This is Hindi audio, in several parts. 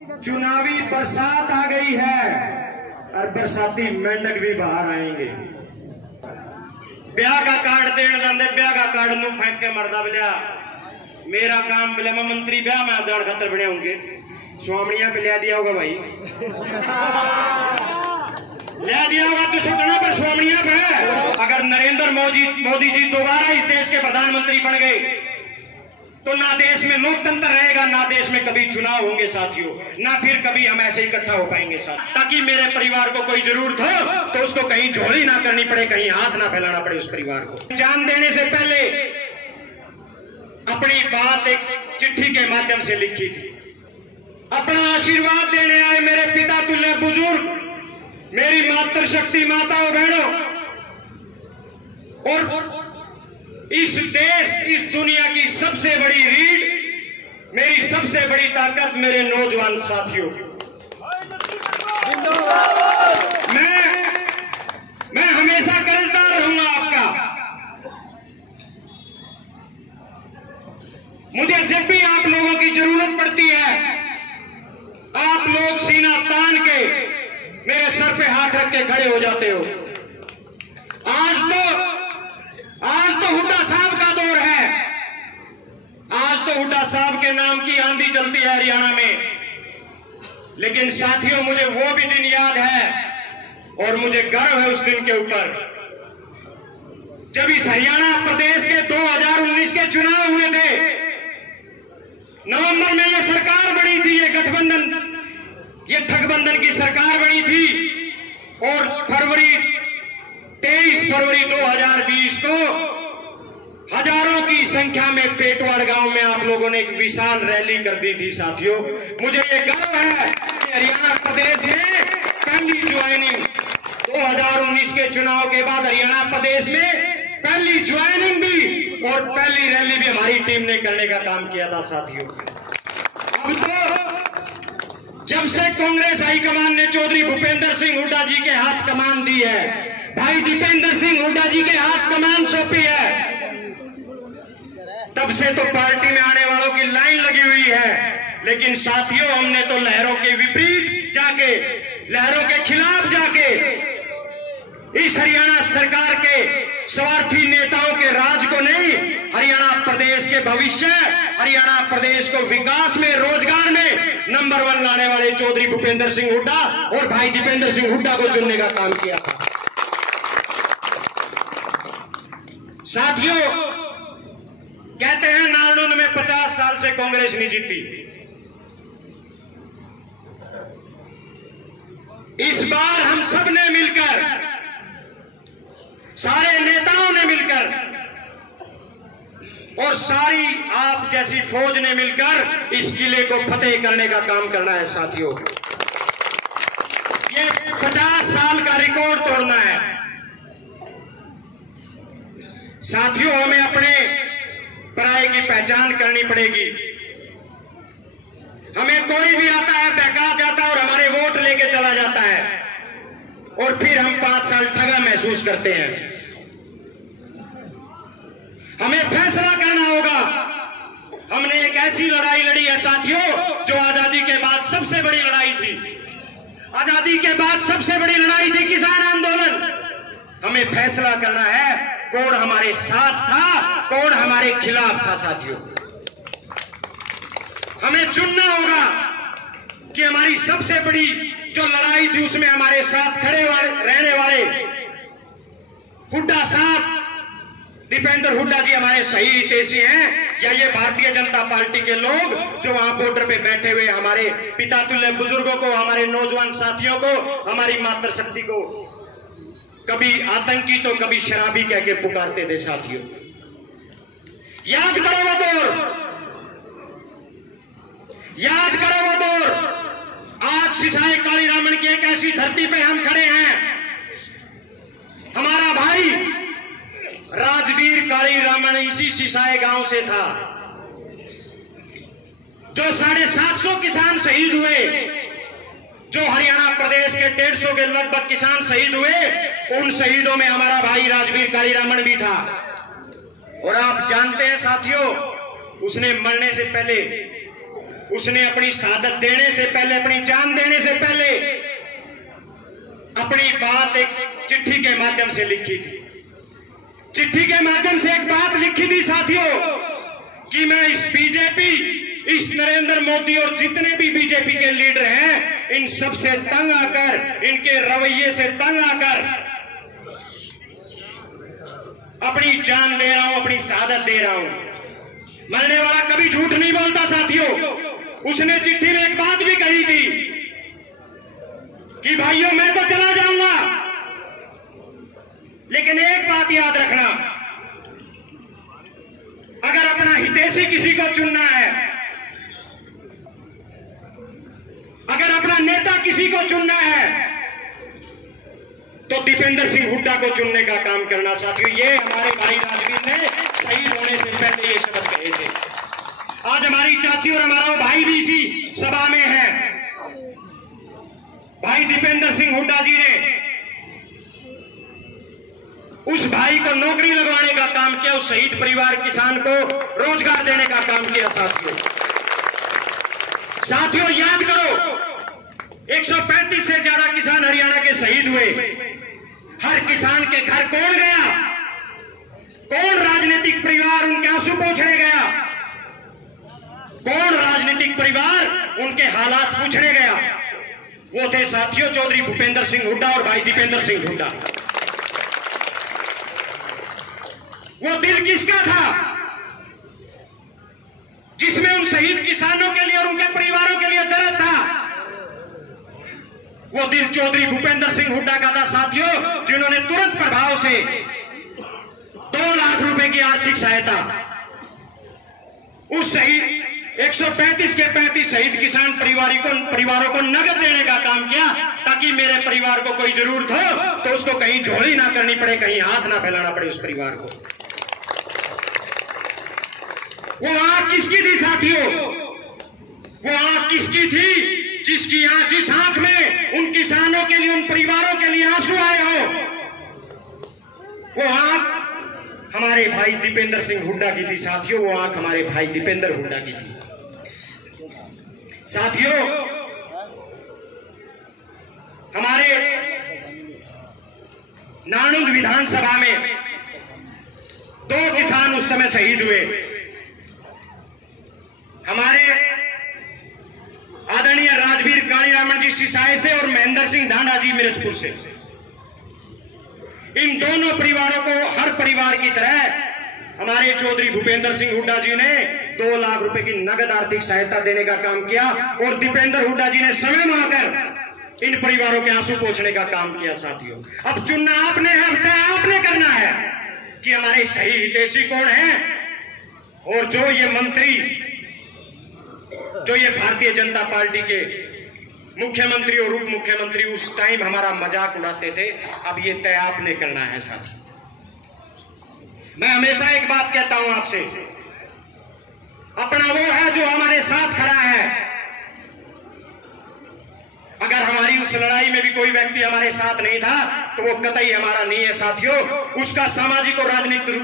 चुनावी बरसात आ गई है और बरसाती मेंढक भी बाहर आएंगे। ब्याह का कार्ड देने जाते, ब्याह का कार्ड नू फेंक के मरदा बिलिया मेरा काम मिले, मैं मंत्री ब्याह में जान खातर बने होंगे। स्वामिया पे लिया दिया होगा भाई, लिया दिया होगा तो सुनना पर स्वामिया पे। अगर नरेंद्र मोदी जी दोबारा इस देश के प्रधानमंत्री बन गए तो ना देश में लोकतंत्र रहेगा, ना देश में कभी चुनाव होंगे साथियों, ना फिर कभी हम ऐसे इकट्ठा हो पाएंगे साथ। ताकि मेरे परिवार को कोई जरूरत हो तो उसको कहीं झोली ना करनी पड़े, कहीं हाथ ना फैलाना पड़े उस परिवार को। जान देने से पहले अपनी बात एक चिट्ठी के माध्यम से लिखी थी। अपना आशीर्वाद देने आए मेरे पिता तुल्य बुजुर्ग, मेरी मातृशक्ति माताओं बहनों, और इस देश, इस दुनिया की सबसे बड़ी रीढ़, मेरी सबसे बड़ी ताकत मेरे नौजवान साथियों, मैं हमेशा कर्जदार रहूंगा आपका। मुझे जब भी आप लोगों की जरूरत पड़ती है, आप लोग सीना तान के मेरे सर पे हाथ रख के खड़े हो जाते हो। आज तो हुड्डा साहब का दौर है, आज तो हुड्डा साहब के नाम की आंधी चलती है हरियाणा में। लेकिन साथियों, मुझे वो भी दिन याद है और मुझे गर्व है उस दिन के ऊपर, जब इस हरियाणा प्रदेश के 2019 के चुनाव हुए थे। नवंबर में ये सरकार बनी थी, ये गठबंधन, ये ठगबंधन की सरकार बनी थी, और 23 फरवरी 2020 को हजारों की संख्या में पेटवाड़ गांव में आप लोगों ने एक विशाल रैली कर दी थी साथियों। मुझे ये गर्व है कि हरियाणा प्रदेश में पहली ज्वाइनिंग 2019 के चुनाव के बाद हरियाणा प्रदेश में पहली ज्वाइनिंग भी और पहली रैली भी हमारी टीम ने करने का काम किया था साथियों। अब तो जब से कांग्रेस हाईकमान ने चौधरी भूपेंद्र सिंह हुड्डा जी के हाथ कमान दी है, भाई दीपेंद्र सिंह हुड्डा जी के हाथ कमान सौंपी है, तब से तो पार्टी में आने वालों की लाइन लगी हुई है। लेकिन साथियों, हमने तो लहरों के विपरीत जाके, लहरों के खिलाफ जाके इस हरियाणा सरकार के स्वार्थी नेताओं के राज को नहीं, हरियाणा प्रदेश के भविष्य, हरियाणा प्रदेश को विकास में, रोजगार में नंबर 1 लाने वाले चौधरी भूपेंद्र सिंह हुड्डा और भाई दीपेंद्र सिंह हुड्डा को चुनने का काम किया था साथियों। कहते हैं नालंद में 50 साल से कांग्रेस नहीं जीती। इस बार हम सब ने मिलकर, सारे नेताओं ने मिलकर और सारी आप जैसी फौज ने मिलकर इस किले को फतेह करने का काम करना है साथियों। ये 50 साल का रिकॉर्ड तोड़ना है साथियों। हमें अपने पराये की पहचान करनी पड़ेगी। हमें कोई भी आता है, बहका जाता है और हमारे वोट लेके चला जाता है, और फिर हम 5 साल ठगा महसूस करते हैं। हमें फैसला करना होगा। हमने एक ऐसी लड़ाई लड़ी है साथियों जो आजादी के बाद सबसे बड़ी लड़ाई थी। आजादी के बाद सबसे बड़ी लड़ाई थी किसान आंदोलन। हमें फैसला करना है कौन हमारे साथ था, कौन हमारे खिलाफ था साथियों। हमें चुनना होगा कि हमारी सबसे बड़ी जो लड़ाई थी उसमें हमारे साथ खड़े रहने वाले हुड्डा साहब, दीपेंद्र हुड्डा जी हमारे सही हितैषी हैं, या ये भारतीय जनता पार्टी के लोग जो वहां बॉर्डर पे बैठे हुए हमारे पिता तुल्य बुजुर्गों को, हमारे नौजवान साथियों को, हमारी मातृशक्ति को कभी आतंकी तो कभी शराबी कह के पुकारते थे साथियों। याद करो वो दौर, याद करो वो दौर। आज सिसाए काली रामन की एक ऐसी धरती पे हम खड़े हैं। हमारा भाई राजवीर काली रामन इसी सिसाए गांव से था। जो 750 किसान शहीद हुए, जो हरियाणा प्रदेश के 150 के लगभग किसान शहीद हुए, उन शहीदों में हमारा भाई राजवीर काली रामन भी था। और आप जानते हैं साथियों, उसने मरने से पहले उसने अपनी शहादत देने से पहले, अपनी जान देने से पहले अपनी बात एक चिट्ठी के माध्यम से लिखी थी। चिट्ठी के माध्यम से एक बात लिखी थी साथियों कि मैं इस बीजेपी, इस नरेंद्र मोदी और जितने भी बीजेपी के लीडर हैं, इन सब से तंग आकर, इनके रवैये से तंग आकर अपनी जान दे रहा हूं, अपनी शहादत दे रहा हूं। मरने वाला कभी झूठ नहीं बोलता साथियों। उसने चिट्ठी में एक बात भी कही थी कि भाइयों मैं तो चला जाऊंगा, लेकिन एक बात याद रखना, अगर अपना हितैषी किसी को चुनना है, अगर अपना नेता किसी को चुनना है, तो दीपेंद्र सिंह हुड्डा को चुनने का काम करना साथियों। ये हमारे भाई राजवीर ने शहीद होने से पहले ये शब्द कहे थे। आज हमारी चाची और हमारा भाई भी इसी सभा में है। भाई दीपेंद्र सिंह हुड्डा जी ने उस भाई को नौकरी लगवाने का काम किया, उस शहीद परिवार किसान को रोजगार देने का काम किया साथियों। साथियों याद करो, 135 से ज्यादा किसान हरियाणा के शहीद हुए। हर किसान के घर कौन गया? कौन राजनीतिक परिवार उनके आंसू पोंछने गया? कौन राजनीतिक परिवार उनके हालात पूछने गया? वो थे साथियों चौधरी भूपेंद्र सिंह हुड्डा और भाई दीपेंद्र सिंह हुड्डा। वो दिल किसका था जिसमें उन शहीद किसानों के लिए और उनके परिवारों के लिए दर्द था? वो दिल चौधरी भूपेंद्र सिंह हुड्डा का था साथियों, जिन्होंने तुरंत प्रभाव से 2 लाख रुपए की आर्थिक सहायता उस शहीद 135 के 35 शहीद किसान परिवारों को नगद देने का काम किया, ताकि मेरे परिवार को कोई जरूरत हो तो उसको कहीं झोली ना करनी पड़े, कहीं हाथ ना फैलाना पड़े उस परिवार को। वो आंख किसकी थी साथियों? वो आंख किसकी थी जिस आंख में उन किसानों के लिए, उन परिवारों के लिए आंसू आए हो? वो आंख हमारे भाई दीपेंद्र सिंह हुड्डा की थी साथियों। वो आंख हमारे भाई दीपेंद्र हुड्डा की थी साथियों। हमारे नानुंद विधानसभा में 2 किसान उस समय शहीद हुए। हमारे आदरणीय राजवीर कालीरामन जी सिसाई से और महेंद्र सिंह ढांडा जी मिर्चपुर से। इन दोनों परिवारों को हर परिवार की तरह हमारे चौधरी भूपेंद्र सिंह हुड्डा जी ने 2 लाख रुपए की नगद आर्थिक सहायता देने का काम किया, और दीपेंद्र हुड्डा जी ने समय मांगकर इन परिवारों के आंसू पोंछने का काम किया साथियों। अब चुनना आपने है, तय आपने करना है कि हमारे सही हितैषी कौन है। और जो ये मंत्री, जो ये भारतीय जनता पार्टी के मुख्यमंत्री और उप मुख्यमंत्री उस टाइम हमारा मजाक उड़ाते थे, अब ये तय आपने करना है साथी। मैं हमेशा एक बात कहता हूं आपसे, अपना वो है जो हमारे साथ खड़ा है। अगर हमारी उस लड़ाई में भी कोई व्यक्ति हमारे साथ नहीं था तो वो कतई हमारा नहीं है साथियों। उसका सामाजिक और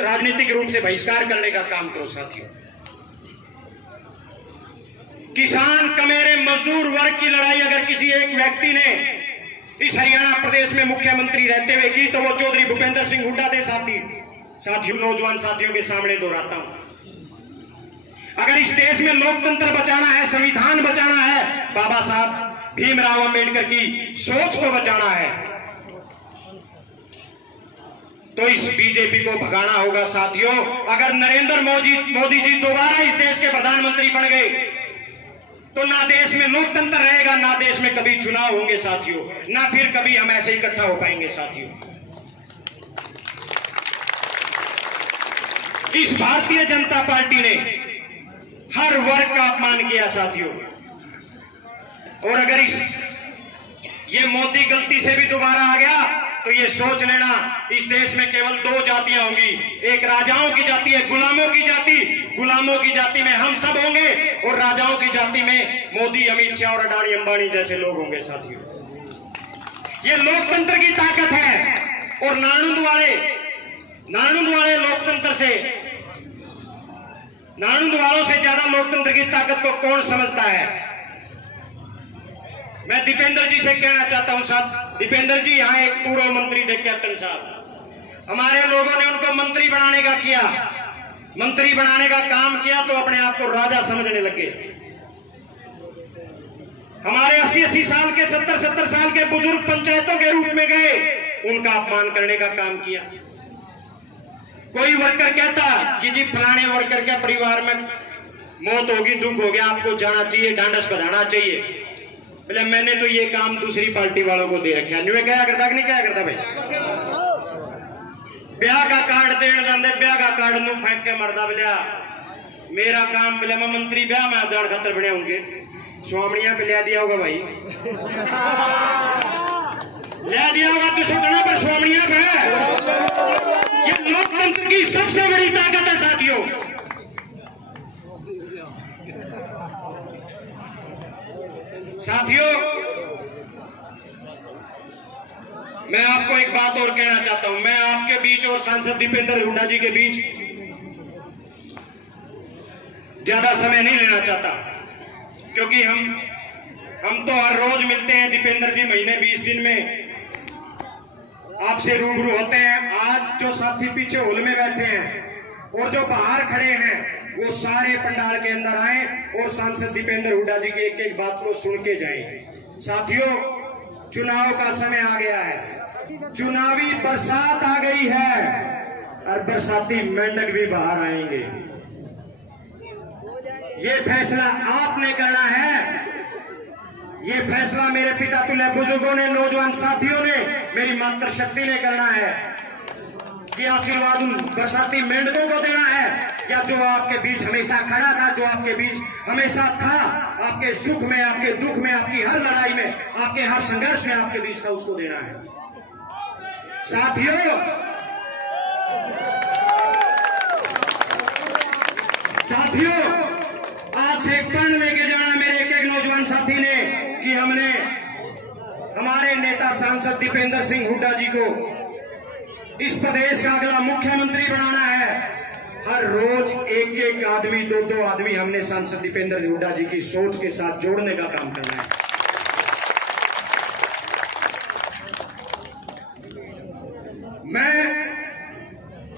राजनीतिक रूप से बहिष्कार करने का काम करो साथियों। किसान, कमेरे, मजदूर वर्ग की लड़ाई अगर किसी एक व्यक्ति ने इस हरियाणा प्रदेश में मुख्यमंत्री रहते हुए की तो वो चौधरी भूपेंद्र सिंह हुड्डा थे साथियों। नौजवान साथियों के सामने दोहराता हूं, अगर इस देश में लोकतंत्र बचाना है, संविधान बचाना है, बाबा साहब भीमराव अंबेडकर की सोच को बचाना है, तो इस बीजेपी को भगाना होगा साथियों। अगर नरेंद्र मोदी जी दोबारा इस देश के प्रधानमंत्री बन गए तो ना देश में लोकतंत्र रहेगा, ना देश में कभी चुनाव होंगे साथियों, ना फिर कभी हम ऐसे इकट्ठा हो पाएंगे साथियों। इस भारतीय जनता पार्टी ने हर वर्ग का अपमान किया साथियों। और अगर ये मोदी गलती से भी दोबारा आ गया तो ये सोच लेना, इस देश में केवल 2 जातियां होंगी, एक राजाओं की जाति, एक गुलामों की जाति। गुलामों की जाति में हम सब होंगे और राजाओं की जाति में मोदी, अमित शाह और अडानी अंबानी जैसे लोग होंगे साथियों। ये लोकतंत्र की ताकत है। और नानुंद वाले लोकतंत्र से नाणुद वालों से ज्यादा लोकतंत्र की ताकत को कौन समझता है? मैं दीपेंद्र जी से कहना चाहता हूं साहब, दीपेंद्र जी यहाँ एक पूर्व मंत्री थे कैप्टन साहब, हमारे लोगों ने उनको मंत्री बनाने का किया, मंत्री बनाने का काम किया तो अपने आप को राजा समझने लगे। हमारे 80-80 साल के 70-70 साल के बुजुर्ग पंचायतों के रूप में गए, उनका अपमान करने का काम किया। कोई वर्कर कहता कि जी फलाने वर्कर के परिवार में मौत होगी, दुख हो गया, आपको जाना चाहिए, डांडस बधाना चाहिए। बोले मैंने तो ये काम दूसरी पार्टी वालों को दे रखा। न्यू क्या करता कि नहीं क्या करता भाई? ब्याह का कार्ड देने जाते, ब्याह का कार्ड नू फेंक के मरदा। बोलिया मेरा काम, बोले मैं मंत्री ब्याह में जान खातर बने होंगे, स्वामिया पे लिया दिया होगा भाई, लिया दिया होगा तो सुटना पर स्वामिया पे। ये लोकतंत्र की सबसे बड़ी ताकत है साथियों। साथियों मैं आपको एक बात और कहना चाहता हूं, मैं आपके बीच और सांसद दीपेंद्र हुड्डा जी के बीच ज्यादा समय नहीं लेना चाहता, क्योंकि हम तो हर रोज मिलते हैं दीपेंद्र जी, महीने 20 दिन में आपसे रूबरू होते हैं। आज जो साथी पीछे हॉल में बैठे हैं और जो बाहर खड़े हैं वो सारे पंडाल के अंदर आए और सांसद दीपेंद्र हुड्डा जी की एक एक बात को सुन के जाएं। साथियों चुनाव का समय आ गया है, चुनावी बरसात आ गई है और बरसाती मेंढक भी बाहर आएंगे। ये फैसला आपने करना है, ये फैसला मेरे पिता तुल्य बुजुर्गों ने, नौजवान साथियों ने, मेरी मातृशक्ति ने करना है कि आशीर्वाद उन बरसाती मेंढकों को देना है या जो आपके बीच हमेशा खड़ा था, जो आपके बीच हमेशा था, आपके सुख में, आपके दुख में, आपकी हर लड़ाई में, आपके हर संघर्ष में आपके बीच था, उसको देना है। साथियों आज से एक प्रण लेके जाना मेरे एक एक नौजवान साथी ने कि हमने हमारे नेता सांसद दीपेंद्र सिंह हुड्डा जी को इस प्रदेश का अगला मुख्यमंत्री बनाना है। हर रोज एक एक आदमी, दो आदमी हमने सांसद दीपेंद्र हुड्डा जी की सोच के साथ जोड़ने का काम करना है।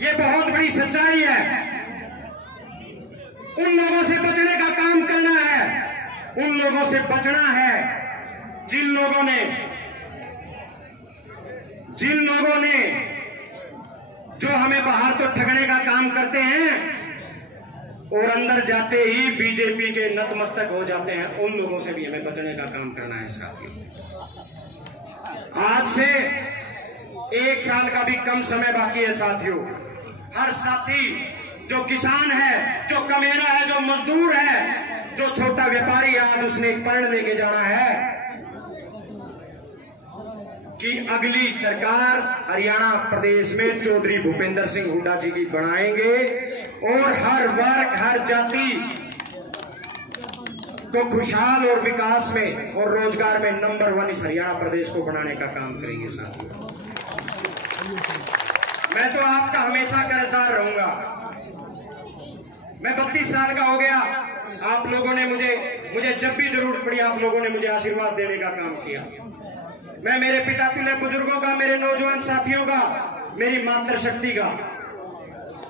ये बहुत बड़ी सच्चाई है, उन लोगों से बचने का काम करना है, उन लोगों से बचना है जिन लोगों ने जो हमें बाहर तो ठगने का काम करते हैं और अंदर जाते ही बीजेपी के नतमस्तक हो जाते हैं, उन लोगों से भी हमें बचने का काम करना है। साथियों आज से 1 साल का भी कम समय बाकी है। साथियों हर साथी जो किसान है, जो कमेरा है, जो मजदूर है, जो छोटा व्यापारी है, आज उसने एक प्रण लेके जाना है कि अगली सरकार हरियाणा प्रदेश में चौधरी भूपेंद्र सिंह हुड्डा जी की बनाएंगे और हर वर्ग, हर जाति को खुशहाल और विकास में और रोजगार में नंबर 1 इस हरियाणा प्रदेश को बनाने का काम करेंगे। साथियों मैं तो आपका हमेशा कर्जदार रहूंगा। मैं 32 साल का हो गया, आप लोगों ने मुझे जब भी जरूरत पड़ी आप लोगों ने मुझे आशीर्वाद देने का काम किया। मैं मेरे पिता तुल्य बुजुर्गों का, मेरे नौजवान साथियों का, मेरी मातृशक्ति का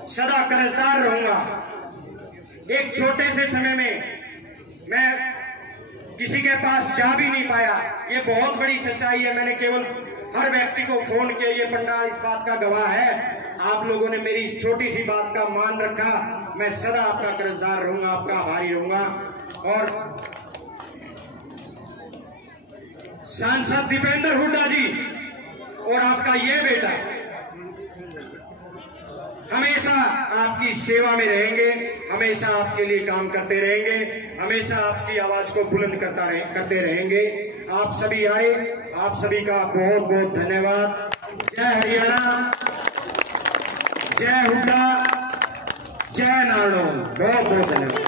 सदा कर्जदार रहूंगा। एक छोटे से समय में मैं किसी के पास जा भी नहीं पाया, ये बहुत बड़ी सच्चाई है। मैंने केवल हर व्यक्ति को फोन किया, ये पंडाल इस बात का गवाह है, आप लोगों ने मेरी इस छोटी सी बात का मान रखा। मैं सदा आपका कर्जदार रहूंगा, आपका आभारी रहूंगा। और सांसद दीपेंद्र हुड्डा जी और आपका ये बेटा हमेशा आपकी सेवा में रहेंगे, हमेशा आपके लिए काम करते रहेंगे, हमेशा आपकी आवाज को बुलंद करते रहेंगे। आप सभी आए, आप सभी का बहुत बहुत धन्यवाद। जय हरियाणा, जय हुड्डा, जय नारायण, बहुत बहुत धन्यवाद।